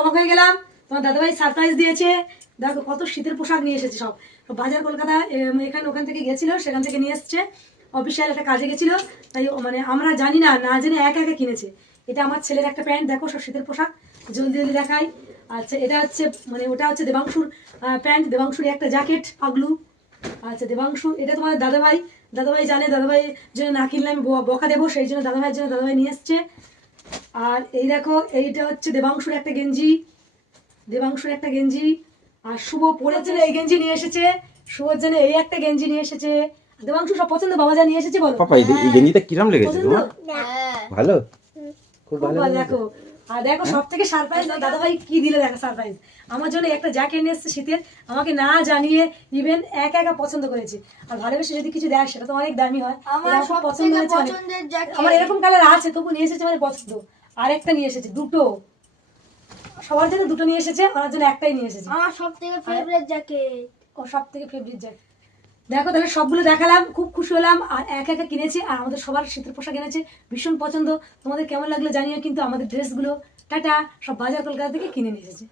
অবাক হয়ে গেলাম, তোমার দাদাভাই সারপ্রাইজ দিয়েছে। দেখো কত শীতের পোশাক নিয়ে এসেছে, সব বাজার কলকাতা এখানে ওখান থেকে গেছিল, সেখান থেকে নিয়ে এসছে। অফিসিয়াল একটা কাজে গেছিল, তাই মানে আমরা জানি না, না জেনে একা একা কিনেছে। এটা আমার ছেলের একটা প্যান্ট, দেখো সব শীতের পোশাক, জলদি জলদি দেখাই। আচ্ছা এটা হচ্ছে মানে ওটা হচ্ছে দেবাংশুর প্যান্ট, দেবাংশুর একটা জ্যাকেট পাগলু। আচ্ছা দেবাংশু, এটা তোমার দাদাভাই, দাদাভাই জানে, দাদাভাই জন্য না কিনলে আমি বকা দেবো, সেই জন্য দাদাভাইয়ের জন্য দাদাভাই নিয়ে এসছে। আর এই দেখো এইটা হচ্ছে দেবাংশুর একটা গেঞ্জি, দেবাংশুর একটা গেঞ্জি। আর শুভ পরের জন্য এই গেঞ্জি নিয়ে এসেছে, শুভর জন্য এই একটা গেঞ্জি নিয়ে এসেছে। দেবাংশু সব পছন্দ, বাবা যা নিয়ে এসেছে বলো। পাপা এই গেঞ্জিটা কিরম লেগেছে পছন্দ? তোমার? ভালো, খুব খুব ভালো ভালো। লেগেছে। দেখো আর দেখো সব থেকে সারপ্রাইজ দাদাভাই কি দিলে, দেখো সারপ্রাইজ আমার জন্য একটা জ্যাকেট নিয়ে এসেছে শীতের, আমাকে না জানিয়ে, ইভেন একা একা পছন্দ করেছে। আর ভালোবেসে যদি কিছু দেয় সেটা তো অনেক দামি হয়। আমার এরকম সব পছন্দ থেকে হয়েছে অনেক। পছন্দের জ্যাকেট। আমার এরকম কালার আছে, তবু নিয়ে এসেছে মানে পছন্দ। আর একটা নিয়ে এসেছে, দুটো, সবার জন্য দুটো নিয়ে এসেছে, আমার জন্য একটাই নিয়ে এসেছে। আমার সব থেকে ফেভারিট জ্যাকেট। ও সব থেকে ফেভারিট জ্যাকেট। দেখো তাহলে সবগুলো দেখালাম, খুব খুশি হলাম। আর একা একা কিনেছি, আর আমাদের সবার শীতের পোশাক এনেছে, ভীষণ পছন্দ। তোমাদের কেমন লাগলো জানিও কিন্তু আমাদের ড্রেসগুলো। টাটা, সব বাজার কলকাতা থেকে কিনে নিয়ে এসেছে।